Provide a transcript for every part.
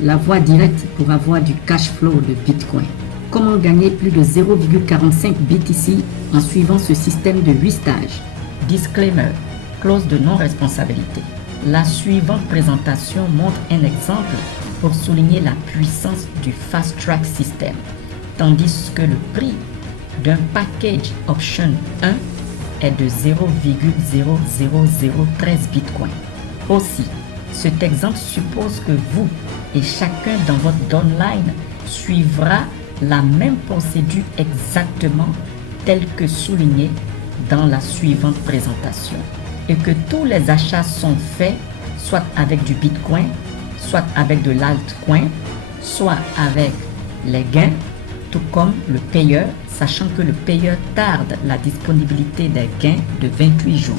La voie directe pour avoir du cash flow de Bitcoin. Comment gagner plus de 0,45 BTC en suivant ce système de 8 stages. Disclaimer, clause de non-responsabilité. La suivante présentation montre un exemple pour souligner la puissance du Fast Track System, tandis que le prix d'un package option 1 est de 0,00013 Bitcoin. Aussi, cet exemple suppose que vous et chacun dans votre downline suivra la même procédure exactement telle que soulignée dans la suivante présentation et que tous les achats sont faits soit avec du Bitcoin, soit avec de l'altcoin, soit avec les gains, tout comme le payeur, sachant que le payeur tarde la disponibilité des gains de 28 jours.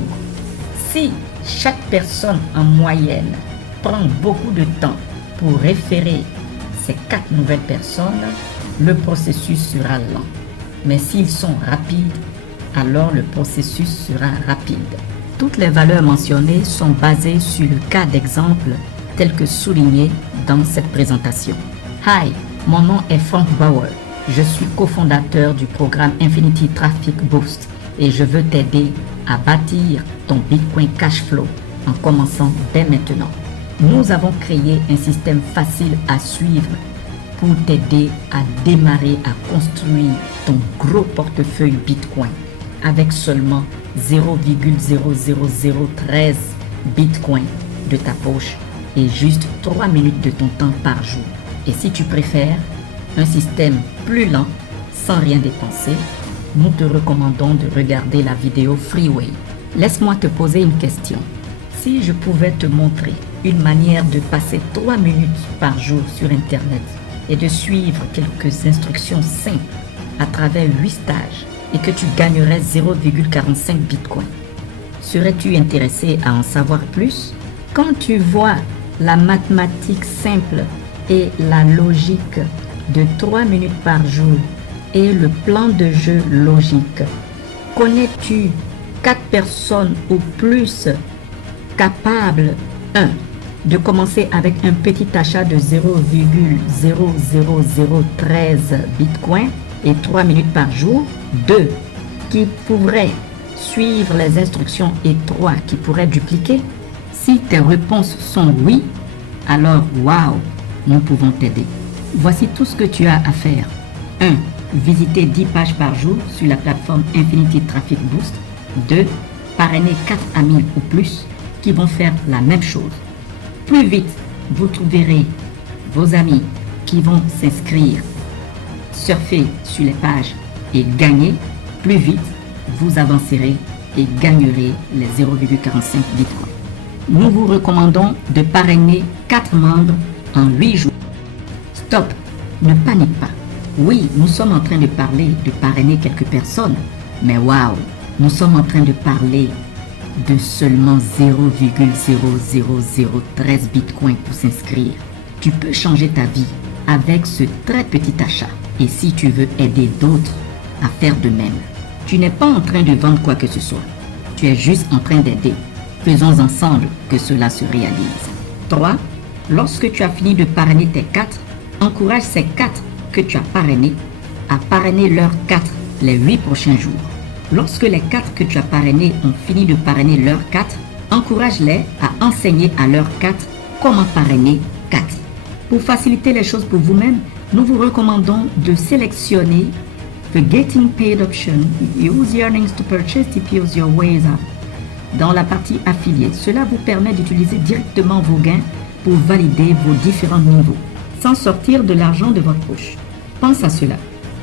Si chaque personne en moyenne prend beaucoup de temps pour référer ces 4 nouvelles personnes, le processus sera lent. Mais s'ils sont rapides, alors le processus sera rapide. Toutes les valeurs mentionnées sont basées sur le cas d'exemple tel que souligné dans cette présentation. Hi, mon nom est Frank Bauer. Je suis cofondateur du programme Infinity Traffic Boost et je veux t'aider à bâtir ton Bitcoin Cash Flow en commençant dès maintenant. Nous avons créé un système facile à suivre pour t'aider à démarrer à construire ton gros portefeuille Bitcoin avec seulement 0,00013 Bitcoin de ta poche et juste 3 minutes de ton temps par jour. Et si tu préfères un système plus lent, sans rien dépenser, nous te recommandons de regarder la vidéo Freeway. Laisse-moi te poser une question. Si je pouvais te montrer une manière de passer 3 minutes par jour sur Internet et de suivre quelques instructions simples à travers 8 stages et que tu gagnerais 0,45 Bitcoin, serais-tu intéressé à en savoir plus? Quand tu vois la mathématique simple et la logique de 3 minutes par jour et le plan de jeu logique, connais-tu 4 personnes ou plus capables 1. de commencer avec un petit achat de 0,00013 Bitcoin et 3 minutes par jour, 2. qui pourraient suivre les instructions et 3. qui pourraient dupliquer? Si tes réponses sont oui, alors waouh, nous pouvons t'aider. Voici tout ce que tu as à faire. 1. Visiter 10 pages par jour sur la plateforme Infinity Traffic Boost. 2. Parrainer 4 amis ou plus qui vont faire la même chose. Plus vite, vous trouverez vos amis qui vont s'inscrire, surfer sur les pages et gagner. Plus vite, vous avancerez et gagnerez les 0,45 Bitcoin. Nous vous recommandons de parrainer 4 membres en 8 jours. Stop, ne panique pas. Oui, nous sommes en train de parler de parrainer quelques personnes, mais waouh, nous sommes en train de parler de seulement 0,00013 Bitcoin pour s'inscrire. Tu peux changer ta vie avec ce très petit achat. Et si tu veux aider d'autres à faire de même, tu n'es pas en train de vendre quoi que ce soit. Tu es juste en train d'aider. Faisons ensemble que cela se réalise. 3. Lorsque tu as fini de parrainer tes 4, encourage ces 4 que tu as parrainés à parrainer leurs 4 les 8 prochains jours. Lorsque les 4 que tu as parrainés ont fini de parrainer leurs 4, encourage-les à enseigner à leurs 4 comment parrainer 4. Pour faciliter les choses pour vous-même, nous vous recommandons de sélectionner the Getting Paid option, Use Earnings to Purchase TPOs Your Ways Up. Dans la partie affiliée, cela vous permet d'utiliser directement vos gains pour valider vos différents niveaux, sans sortir de l'argent de votre poche. Pense à cela.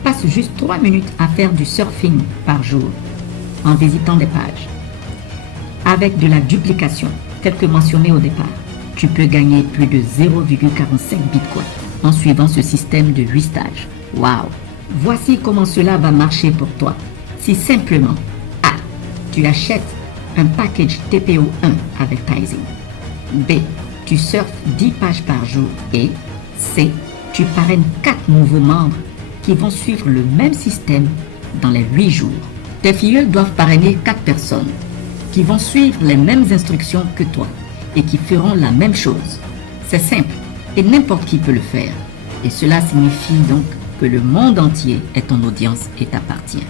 Passe juste 3 minutes à faire du surfing par jour en visitant des pages. Avec de la duplication, tel que mentionné au départ, tu peux gagner plus de 0,45 Bitcoin en suivant ce système de 8 stages. Waouh! Voici comment cela va marcher pour toi. Si simplement A. Tu achètes un package TPO1 avec Tizing. B. Tu surfes 10 pages par jour. Et C. Tu parraines 4 nouveaux membres qui vont suivre le même système dans les 8 jours. Tes filles doivent parrainer 4 personnes qui vont suivre les mêmes instructions que toi et qui feront la même chose. C'est simple. et n'importe qui peut le faire. Et cela signifie donc que le monde entier est ton audience et t'appartient.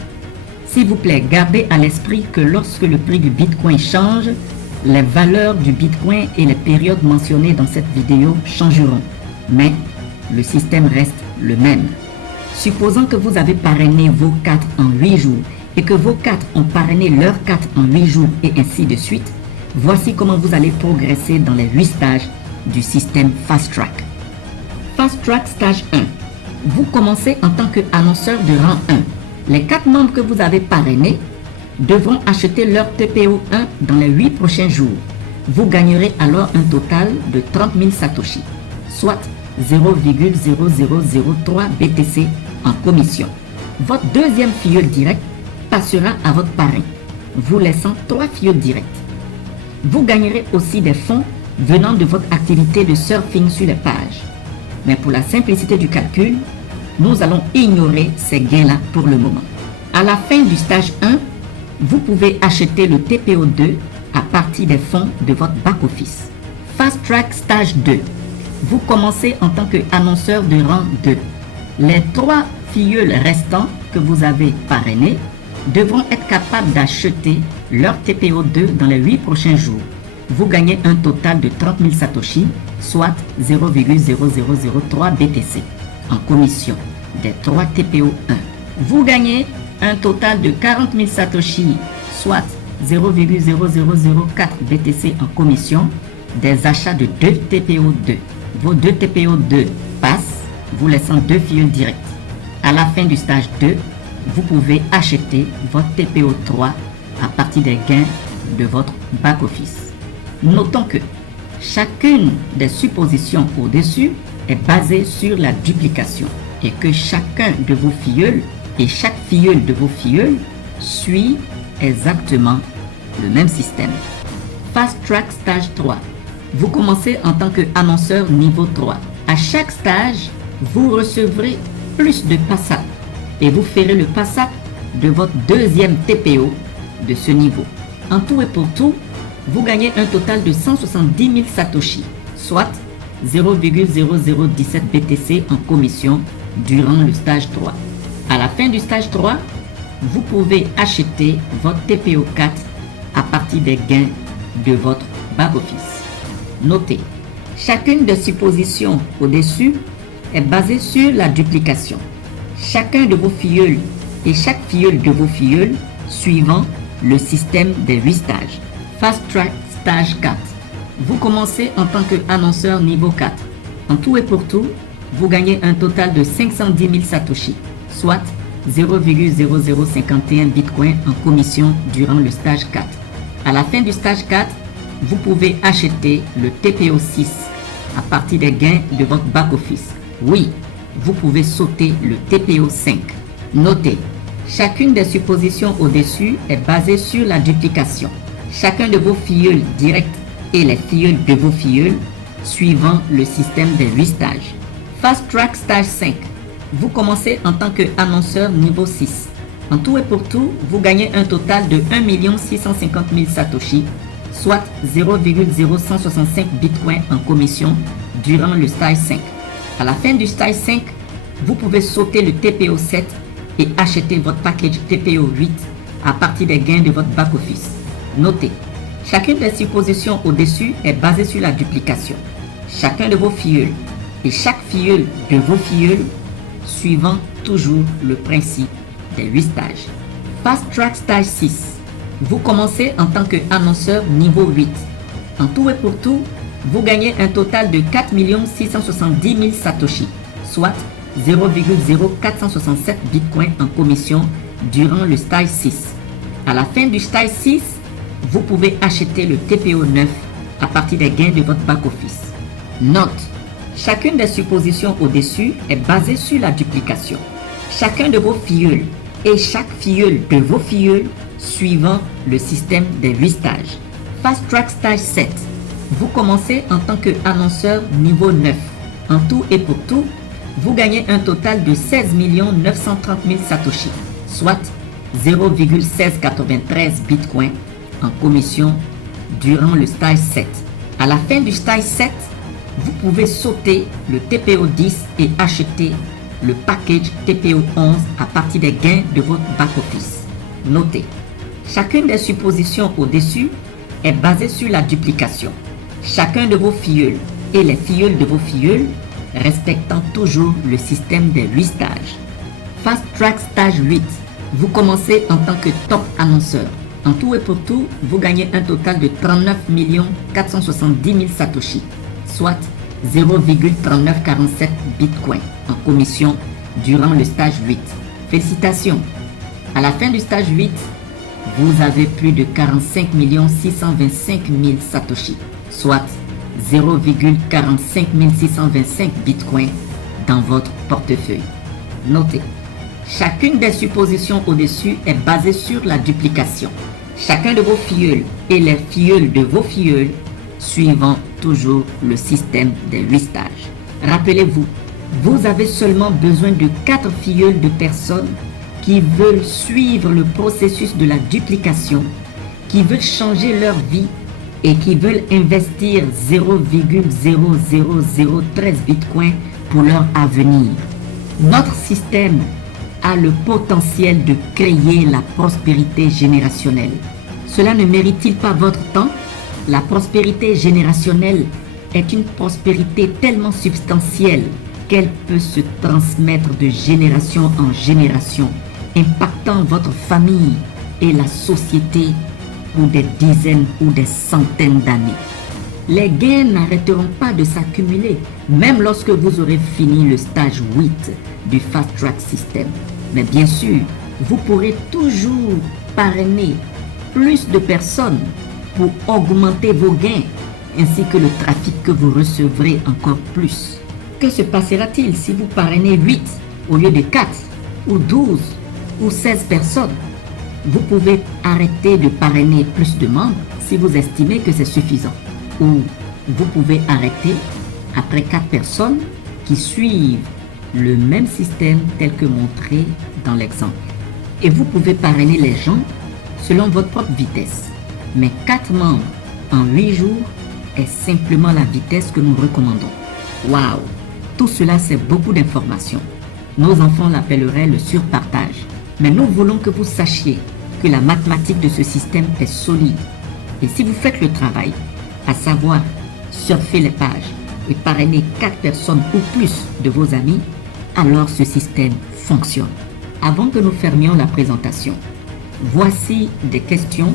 S'il vous plaît, gardez à l'esprit que lorsque le prix du Bitcoin change, les valeurs du Bitcoin et les périodes mentionnées dans cette vidéo changeront. Mais le système reste le même. Supposons que vous avez parrainé vos 4 en 8 jours et que vos 4 ont parrainé leurs 4 en 8 jours et ainsi de suite. Voici comment vous allez progresser dans les 8 stages du système Fast Track. Fast Track stage 1. Vous commencez en tant qu'annonceur de rang 1. Les 4 membres que vous avez parrainés devront acheter leur TPO 1 dans les 8 prochains jours. Vous gagnerez alors un total de 30 000 Satoshi, soit 0,0003 BTC en commission. Votre deuxième filleul direct passera à votre parrain, vous laissant 3 filleuls directs. Vous gagnerez aussi des fonds venant de votre activité de surfing sur les pages. Mais pour la simplicité du calcul, nous allons ignorer ces gains-là pour le moment. À la fin du stage 1, vous pouvez acheter le TPO 2 à partir des fonds de votre back-office. Fast Track stage 2. Vous commencez en tant qu'annonceur de rang 2. Les 3 filleuls restants que vous avez parrainés devront être capables d'acheter leur TPO 2 dans les 8 prochains jours. Vous gagnez un total de 30 000 Satoshi, soit 0,0003 BTC en commission des 3 TPO 1. Vous gagnez un total de 40 000 Satoshi, soit 0,0004 BTC en commission des achats de 2 TPO 2. Vos 2 TPO 2 passent, vous laissant 2 filleuls directs. À la fin du stage 2, vous pouvez acheter votre TPO 3 à partir des gains de votre back-office. Notons que chacune des suppositions au-dessus est basée sur la duplication et que chacun de vos filleuls et chaque filleul de vos filleuls suit exactement le même système. Fast Track stage 3. Vous commencez en tant qu'annonceur niveau 3. À chaque stage, vous recevrez plus de PASAP et vous ferez le PASAP de votre deuxième TPO de ce niveau. En tout et pour tout, vous gagnez un total de 170 000 Satoshi, soit 0,0017 BTC en commission durant le stage 3. À la fin du stage 3, vous pouvez acheter votre TPO 4 à partir des gains de votre back-office. Notez, chacune des suppositions au-dessus est basée sur la duplication. Chacun de vos filleuls et chaque filleul de vos filleuls suivant le système des 8 stages. Fast Track stage 4. Vous commencez en tant qu'annonceur niveau 4. En tout et pour tout, vous gagnez un total de 510 000 Satoshi, soit 0,0051 Bitcoin en commission durant le stage 4. À la fin du stage 4, vous pouvez acheter le TPO 6 à partir des gains de votre back-office. Oui, vous pouvez sauter le TPO 5. Notez, chacune des suppositions au-dessus est basée sur la duplication. Chacun de vos filleuls directs et les filleuls de vos filleuls suivant le système des 8 stages. Fast Track stage 5. Vous commencez en tant qu'annonceur niveau 6. En tout et pour tout, vous gagnez un total de 1 650 000 Satoshi, soit 0,0165 Bitcoin en commission durant le stage 5. À la fin du stage 5, vous pouvez sauter le TPO 7 et acheter votre package TPO 8 à partir des gains de votre back-office. Notez, chacune des suppositions au-dessus est basée sur la duplication. Chacun de vos filleuls et chaque filleul de vos filleuls suivant toujours le principe des 8 stages. Fast Track stage 6. Vous commencez en tant qu'annonceur niveau 8. En tout et pour tout, vous gagnez un total de 4 670 000 Satoshi, soit 0,0467 Bitcoin en commission durant le stage 6. À la fin du stage 6, vous pouvez acheter le TPO 9 à partir des gains de votre back-office. Note, chacune des suppositions au-dessus est basée sur la duplication. Chacun de vos filleuls et chaque filleul de vos filleuls suivant le système des 8 stages. Fast Track stage 7. Vous commencez en tant qu'annonceur niveau 9. En tout et pour tout, vous gagnez un total de 16 930 000 Satoshi, soit 0,1693 Bitcoin en commission durant le stage 7. À la fin du stage 7, vous pouvez sauter le TPO 10 et acheter le package TPO 11 à partir des gains de votre back-office. Notez, chacune des suppositions au-dessus est basée sur la duplication. Chacun de vos filleuls et les filleuls de vos filleuls respectant toujours le système des 8 stages. Fast Track Stage 8, vous commencez en tant que top annonceur. En tout et pour tout, vous gagnez un total de 39 470 000 Satoshi, soit 0,3947 Bitcoin en commission durant le stage 8. Félicitations! À la fin du stage 8, vous avez plus de 45 625 000 Satoshi, soit 0,45 625 Bitcoin dans votre portefeuille. Notez, chacune des suppositions au-dessus est basée sur la duplication. Chacun de vos filleuls et les filleuls de vos filleuls suivant toujours le système des 8 stages. Rappelez-vous, vous avez seulement besoin de 4 filleuls de personnes qui veulent suivre le processus de la duplication, qui veulent changer leur vie et qui veulent investir 0,00013 Bitcoin pour leur avenir. Notre système a le potentiel de créer la prospérité générationnelle. Cela ne mérite-t-il pas votre temps? La prospérité générationnelle est une prospérité tellement substantielle qu'elle peut se transmettre de génération en génération, impactant votre famille et la société pour des dizaines ou des centaines d'années. Les gains n'arrêteront pas de s'accumuler, même lorsque vous aurez fini le stage 8 du Fast Track System. Mais bien sûr, vous pourrez toujours parrainer plus de personnes pour augmenter vos gains, ainsi que le trafic que vous recevrez encore plus. Que se passera-t-il si vous parrainez 8 au lieu de 4 ou 12 ou 16 personnes? Vous pouvez arrêter de parrainer plus de membres si vous estimez que c'est suffisant. Ou vous pouvez arrêter après 4 personnes qui suivent le même système tel que montré dans l'exemple. Et vous pouvez parrainer les gens selon votre propre vitesse. Mais 4 membres en 8 jours est simplement la vitesse que nous recommandons. Waouh! Tout cela, c'est beaucoup d'informations. Nos enfants l'appelleraient le surpartage. Mais nous voulons que vous sachiez que la mathématique de ce système est solide. Et si vous faites le travail, à savoir surfer les pages et parrainer 4 personnes ou plus de vos amis, alors ce système fonctionne. Avant que nous fermions la présentation, voici des questions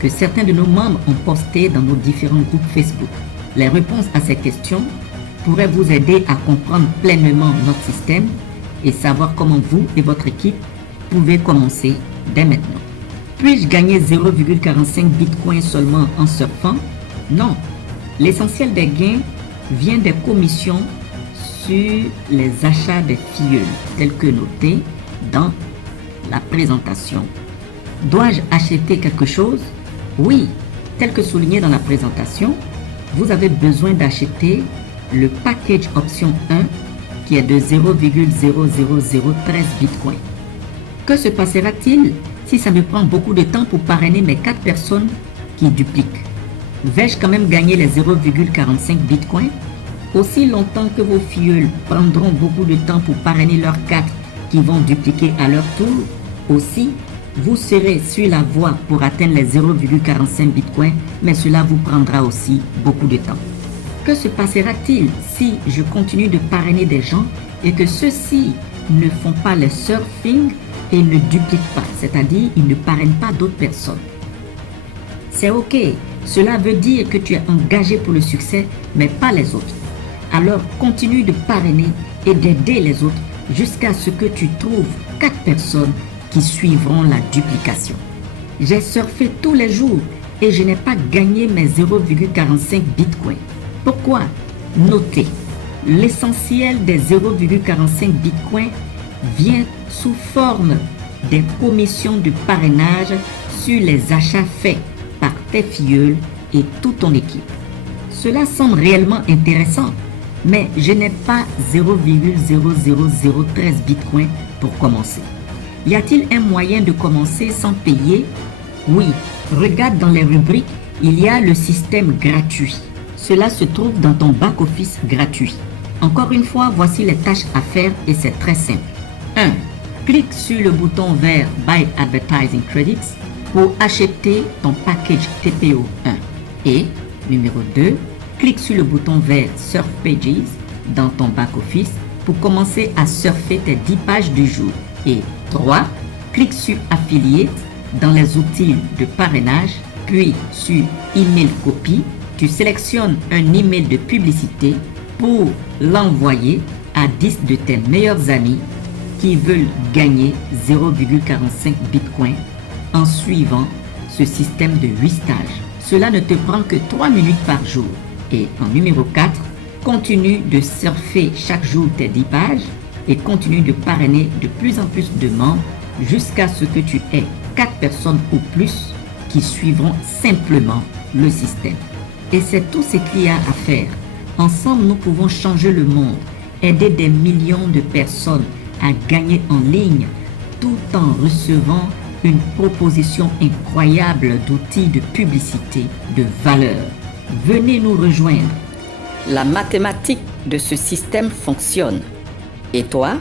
que certains de nos membres ont postées dans nos différents groupes Facebook. Les réponses à ces questions pourraient vous aider à comprendre pleinement notre système et savoir comment vous et votre équipe pouvez commencer dès maintenant. Puis-je gagner 0,45 Bitcoin seulement en surfant? Non. L'essentiel des gains vient des commissions sur les achats des filleuls, tels que noté dans la présentation. Dois-je acheter quelque chose? Oui, tel que souligné dans la présentation, vous avez besoin d'acheter le package option 1 qui est de 0,00013 Bitcoin. Que se passera-t-il si ça me prend beaucoup de temps pour parrainer mes 4 personnes qui dupliquent? Vais-je quand même gagner les 0,45 Bitcoin? Aussi longtemps que vos filleuls prendront beaucoup de temps pour parrainer leurs 4 qui vont dupliquer à leur tour, aussi vous serez sur la voie pour atteindre les 0,45 Bitcoin, mais cela vous prendra aussi beaucoup de temps. Que se passera-t-il si je continue de parrainer des gens et que ceux-ci ne font pas le surfing et ne dupliquent pas, c'est-à-dire ils ne parrainent pas d'autres personnes? C'est ok, cela veut dire que tu es engagé pour le succès, mais pas les autres. Alors continue de parrainer et d'aider les autres jusqu'à ce que tu trouves 4 personnes qui suivront la duplication. J'ai surfé tous les jours et je n'ai pas gagné mes 0,45 Bitcoin. Pourquoi? Notez, l'essentiel des 0,45 Bitcoin vient sous forme des commissions de parrainage sur les achats faits par tes filleuls et toute ton équipe. Cela semble réellement intéressant, mais je n'ai pas 0,0013 Bitcoin pour commencer. Y a-t-il un moyen de commencer sans payer? Oui, regarde dans les rubriques, il y a le système gratuit. Cela se trouve dans ton back-office gratuit. Encore une fois, voici les tâches à faire et c'est très simple. 1. Clique sur le bouton vert Buy Advertising Credits pour acheter ton package TPO 1. Et numéro 2, clique sur le bouton vert Surf Pages dans ton back-office pour commencer à surfer tes 10 pages du jour. Et 3, clique sur Affiliate dans les outils de parrainage, puis sur Email Copy. Tu sélectionnes un email de publicité pour l'envoyer à 10 de tes meilleurs amis qui veulent gagner 0,45 Bitcoin en suivant ce système de 8 stages. Cela ne te prend que 3 minutes par jour. Et en numéro 4, continue de surfer chaque jour tes 10 pages et continue de parrainer de plus en plus de membres jusqu'à ce que tu aies 4 personnes ou plus qui suivront simplement le système. Et c'est tout ce qu'il y a à faire. Ensemble, nous pouvons changer le monde, aider des millions de personnes à gagner en ligne tout en recevant une proposition incroyable d'outils de publicité de valeur. Venez nous rejoindre. La mathématique de ce système fonctionne. Et toi,